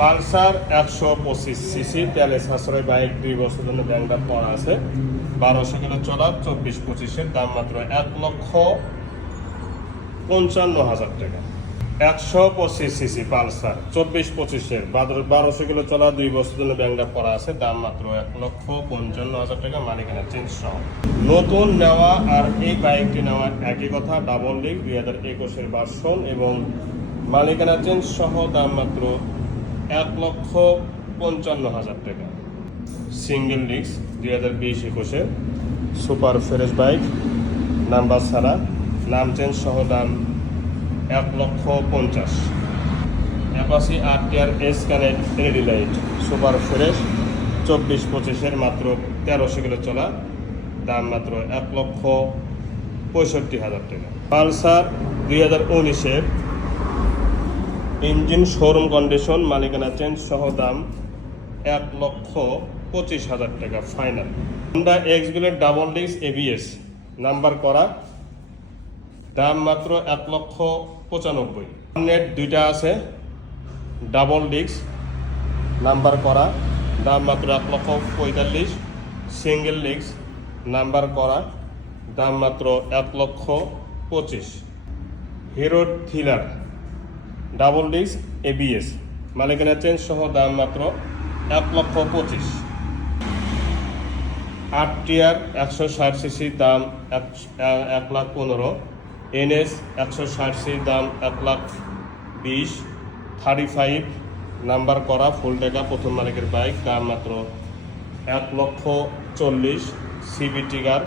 Pulsar একশো পঁচিশ CC তেলে সাশ্রয় বাইক দুই বছর জন্য ব্যাংকটা পড়া আছে। বারোশো কিলো চলা, চব্বিশ পঁচিশের দাম মাত্র এক লক্ষ পঞ্চান্ন হাজার টাকা। একশো পঁচিশ সিসি পালসার, চব্বিশ পঁচিশের বারোশো কিলো চলা, দুই বছর জন্য ব্যাংকটা পড়া আছে, দাম মাত্র এক লক্ষ পঞ্চান্ন হাজার টাকা, মালিকানা চেঞ্জ সহ নতুন নেওয়া আর এই বাইকটি নেওয়া একই কথা, ডাবল লিগ দুই হাজার একুশের ভার্সন এবং মালিকানা চেঞ্জ সহ দাম মাত্র এক লক্ষ পঞ্চান্ন হাজার টাকা। সিঙ্গেল ডিস্ক দুই হাজার বিশ একুশে। সুপার ফ্রেশ বাইক নাম্বার ছাড়া, নাম চেঞ্জ সহ দাম এক লক্ষ পঞ্চাশ। Apache R T R S connect LED light super fresh চব্বিশ পঁচিশের মাত্র তেরোশো কিলো চলা, দাম মাত্র এক লক্ষ পঁয়ষট্টি হাজার টাকা। পালসার দুই হাজার উনিশের ইঞ্জিন শোরুম কন্ডিশন, মালিকানা চেঞ্জ সহ দাম এক লক্ষ পঁচিশ হাজার টাকা, ফাইনাল। হন্ডা এক্স বিলের ডাবল ডিস্ক এবিএস নাম্বার করা, দাম মাত্র এক লক্ষ পঁচানব্বই। নেট দুইটা আছে ডাবল ডিস্ক নাম্বার করা, দাম মাত্র এক লক্ষ পঁয়তাল্লিশ। সিঙ্গেল ডিস্ক নাম্বার করা, দাম মাত্র এক লক্ষ পঁচিশ। Hero Thriller double disc ABS মালিকানা চেঞ্জ সহ দাম মাত্র এক লক্ষ পঁচিশ। আট টিয়ার একশো ষাট সিসির দাম এক লাখ পনেরো। এনএস একশো ষাট সিসির দাম এক লাখ বিশ। থার্টি ফাইভ নাম্বার করা ফুল টাকা প্রথম মালিকের বাইক, দাম মাত্র এক লক্ষ চল্লিশ সিবি টিগার।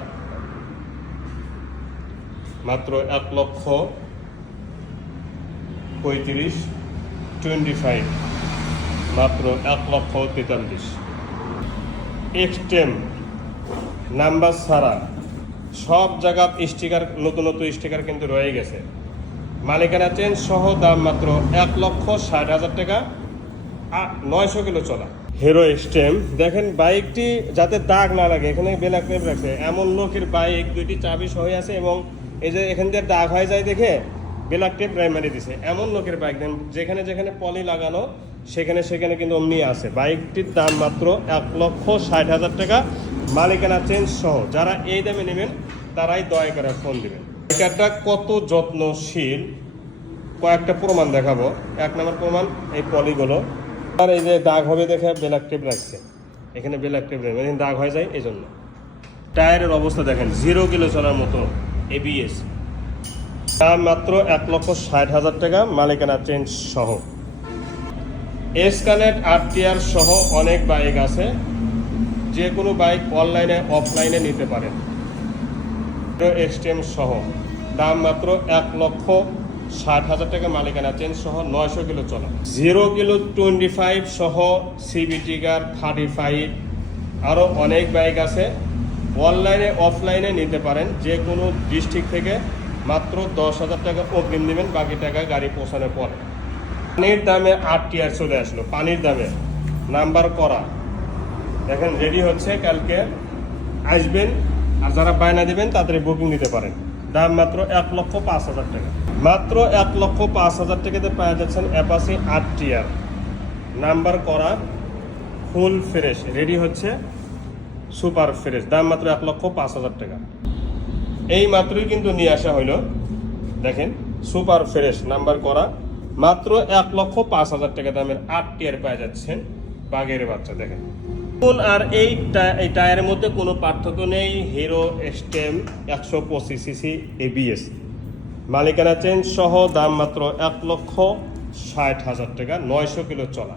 মাত্র এক লক্ষ পঁয়ত্রিশ টোয়েন্টি ফাইভ মাত্র এক লক্ষ তেতাল্লিশ। এক্সটেম নাম্বার ছাড়া সব জায়গা স্টিকার নতুন নতুন স্টিকার কিন্তু রয়ে গেছে। মালিকানা চেঞ্জ সহ দাম মাত্র এক লক্ষ ষাট হাজার টাকা নয়শো কিলো চলা। হিরো এক্সটেম দেখেন বাইকটি যাতে দাগ না লাগে, এখানে বেলাক রাখছে। এমন লোকের বাইক দুইটি চাবি সহ আছে এবং এই যে এখান দিয়ে দাগ হয়ে যায় দেখে বেলাক টেপ প্রাইমারি দিছে। এমন লোকের বাইক দেন যেখানে যেখানে পলি লাগানো, সেখানে সেখানে কিন্তু অমনি আছে। বাইকটির দাম মাত্র এক লক্ষ ষাট হাজার টাকা। মালিকানা চেঞ্জ সহ, যারা এই দামে নেবেন, তারাই দয়া করে ফোন দেবেন। বাইকারটা কত যত্নশীল? কয়েকটা প্রমাণ দেখাবো। এক নম্বর প্রমাণ, এই পলিগুলো আর এই যে দাগ হবে দেখে বেলাক টেপ রাখছে। এখানে বেলাক টেপ রাখবে দাগ হয়ে যায় এই জন্য টায়ারের অবস্থা দেখেন জিরো কিলো চলার মতো এবিএস মাত্র এক লক্ষ ষাট হাজার টাকা, মালিকানা চেঞ্জ সহ। এস কানেক্ট টিআর সহ অনেক বাইক আছে। যে কোনো বাইক অনলাইনে, অফলাইনে নিতে পারেন। এক্সটেম সহ। দাম মাত্র এক লক্ষ ষাট হাজার টাকা, মালিকানা চেঞ্জ সহ নয়শো কিলো চলা। জিরো কিলো টোয়েন্টি ফাইভ সহ সিবি টিগার থার্টি ফাইভ। আরও অনেক বাইক আছে। অনলাইনে, অফলাইনে নিতে পারেন। যে কোনো ডিস্ট্রিক্ট থেকে মাত্র দশ হাজার টাকা অগ্রিম নেবেন বাকি টাকা গাড়ি পৌঁছানোর পরে। পানির দামে আট টিয়ার চলে আসলো, পানির দামে। নাম্বার করা। দেখেন রেডি হচ্ছে, কালকে আসবেন, আর যারা বায়না দিবেন, তাড়াতাড়ি বুকিং নিতে পারেন। দাম মাত্র এক লক্ষ পাঁচ হাজার টাকা। মাত্র এক লক্ষ পাঁচ হাজার টাকাতে পাওয়া যাচ্ছেন অ্যাপাসি আট টিয়ার। নাম্বার করা ফুল ফ্রেশ রেডি হচ্ছে সুপার ফ্রেশ দাম মাত্র এক লক্ষ পাঁচ হাজার টাকা। এই মাত্রই কিন্তু নিয়ে আসা হইল। দেখেন, সুপার ফ্রেশ নাম্বার করা। মাত্র এক লক্ষ পাঁচ হাজার টাকা দামের আট টিয়ার পাওয়া যাচ্ছেন বাঘের বাচ্চা, দেখেন। কোন আর এই এই টায়ারের মধ্যে কোনো পার্থক্য নেই। হিরো স্টেম একশো পঁচিশ সিসি এবিএস মালিকানা চেঞ্জ সহ দাম মাত্র এক লক্ষ ষাট হাজার টাকা, নয়শো কিলো চলা।